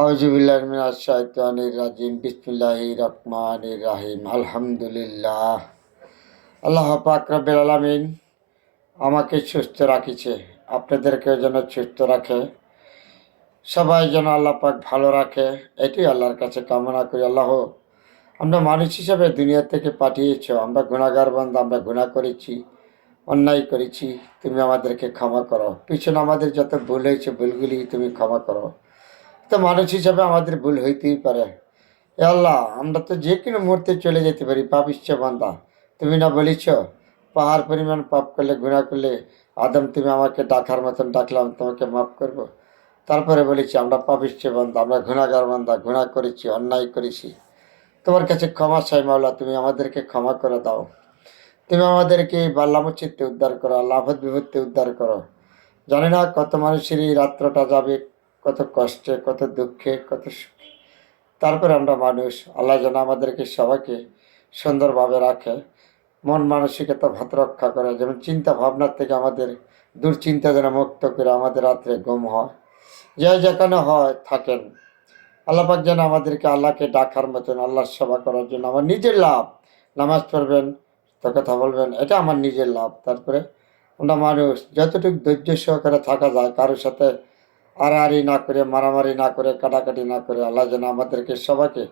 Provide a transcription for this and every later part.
আউযুবিল্লাহি মিনাশ শাইতানির রাজিম। বিসমিল্লাহির রহমানির রহিম। আলহামদুলিল্লাহ। আল্লাহ পাক রব্বুল আলামিন আমাকে সুস্থ রাখিছে, আপনাদেরকেও যেন সুস্থ রাখে, সবাই যেন আল্লাহ পাক ভালো রাখে, এটি আল্লাহর কাছে কামনা করি। আল্লাহ, আমরা মানুষ হিসেবে দুনিয়া থেকে পাঠিয়েছ, আমরা গুনাহগার বান্দা, আমরা গুনাহ করেছি, অন্যায় করেছি, তুমি আমাদেরকে ক্ষমা করো। পিছনে আমাদের যত ভুল হয়েছে ভুলগুলি তুমি ক্ষমা করো। তো মানুষ হিসাবে আমাদের ভুল হইতেই পারে। এ আল্লাহ, আমরা তো যে কোনো মুহূর্তে চলে যেতে পারি, পাপিষ্ঠ বান্দা। তুমি না বলেছ পাহাড় পরিমাণ পাপ করলে, গুনাহ করলে আদম তুমি আমাকে ডাকার মতন ডাকলাম, তোমাকে মাফ করব। তারপরে বলেছি আমরা পাপিষ্ঠ বান্দা, আমরা গুনাহগার বান্দা, গুনাহ করেছি, অন্যায় করেছি, তোমার কাছে ক্ষমা চাই মাওলা, তুমি আমাদেরকে ক্ষমা করে দাও। তুমি আমাদেরকে বাল্লা মুসিবতে উদ্ধার করো, আল্লাহ আফত বিপত্তি উদ্ধার করো। জানি না কত মানুষের এই রাত্রটা যাবে, কত কষ্টে, কত দুঃখে, কত সুখে। তারপরে আমরা মানুষ, আল্লাহ যেন আমাদেরকে সবাইকে সুন্দরভাবে রাখে, মন মানসিকতা ভাত রক্ষা করে, যেমন চিন্তা ভাবনার থেকে আমাদের দুশ্চিন্তা যেন মুক্ত করে আমাদের রাত্রে ঘুম হয়, যে যেখানে হয় থাকেন। আল্লাহ পাক যেন আমাদেরকে আল্লাহকে ডাকার মতন, আল্লাহর সেবা করার জন্য আমার নিজের লাভ, নামাজ পড়বেন, তো কথা বলবেন, এটা আমার নিজের লাভ। তারপরে আমরা মানুষ যতটুকু ধৈর্য সহকারে থাকা যায়, কারোর সাথে আড়াআড়ি না করে, মারামারি না করে, কাটাকাটি না করে, আল্লাহ যেন আমাদেরকে সবাইকে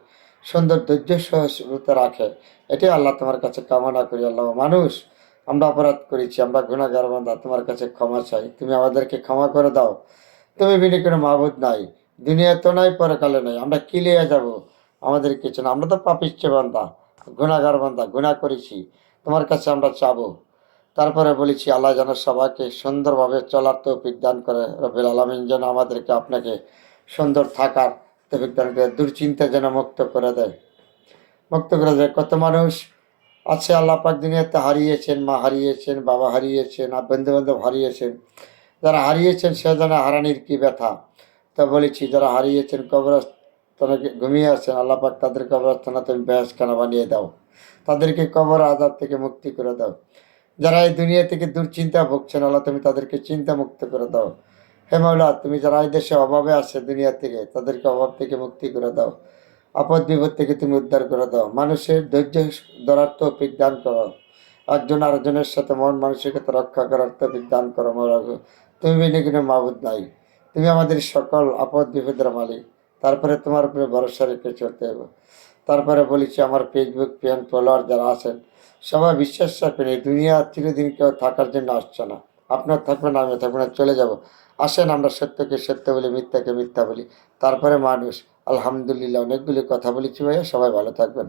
সুন্দর ধৈর্য সহতে রাখে, এটাই আল্লাহ তোমার কাছে কামনা করি। আল্লাহ, মানুষ আমরা অপরাধ করেছি, আমরা গুনাহগার বান্দা, তোমার কাছে ক্ষমা চাই, তুমি আমাদেরকে ক্ষমা করে দাও। তুমি বিনে কোনো মাবুদ নাই, দুনিয়া তো নাই, পরকালে নাই, আমরা কি লিয়ে যাব? আমাদের কিছু না, আমরা তো পাপিষ্ঠ বান্দা, গুনাহগার বান্দা, গুনাহ করেছি, তোমার কাছে আমরা চাবো। তারপরে বলেছি আল্লাহ যেন সবাইকে সুন্দরভাবে চলার তৌফিক দান করে, রব্বুল আলামিন যেন আমাদেরকে আপনাকে সুন্দর থাকার তৌফিক দান করে, দুশ্চিন্তা যেন মুক্ত করে দেয়, মুক্ত করে দেয়। কত মানুষ আছে আল্লাহ পাক দুনিয়াতে হারিয়েছেন, মা হারিয়েছেন, বাবা হারিয়েছেন, আর বন্ধু বান্ধব হারিয়েছেন। যারা হারিয়েছেন সে যেন হারানির কি ব্যথা। তা বলেছি যারা হারিয়েছেন কবরস্থানে ঘুমিয়ে আছেন, আল্লাহ পাক তাদের কবরস্থানে তুমি বেহেশখানা বানিয়ে দাও, তাদেরকে কবর আযাব থেকে মুক্তি করে দাও। যারা এই দুনিয়া থেকে দুশ্চিন্তা ভুগছেন, আল্লাহ তুমি তাদেরকে চিন্তা মুক্ত করে দাও। হে মাওলা, তুমি যারা এই দেশে অভাবে আছে দুনিয়া থেকে, তাদেরকে অভাব থেকে মুক্তি করে দাও, আপদ বিপদ থেকে তুমি উদ্ধার করে দাও। মানুষের ধৈর্য ধরার তৌফিক দান করো, একজন আরেকজনের সাথে মন মানসিকতা রক্ষা করার তৌফিক দান করো মাওলা গো। তুমি বিনে কোনো মাবুদ নাই, তুমি আমাদের সকল আপদ বিপদের মালিক। তারপরে তোমার উপরে ভরসা রেখে চলতে হবে। তারপরে বলেছি আমার ফেসবুক ফ্রেন্ড ফলোয়ার যারা আছেন, সবাই বিশ্বাস রাখবেন এই দুনিয়া চিরদিন কেউ থাকার জন্য আসছে না। আপনার থাকবেন, আমি থাকবো না, চলে যাব। আসেন আমরা সত্যকে সত্য বলি, মিথ্যাকে মিথ্যা বলি। তারপরে মানুষ। আলহামদুলিল্লাহ, অনেকগুলি কথা বলেছি ভাইয়া, সবাই ভালো থাকবেন।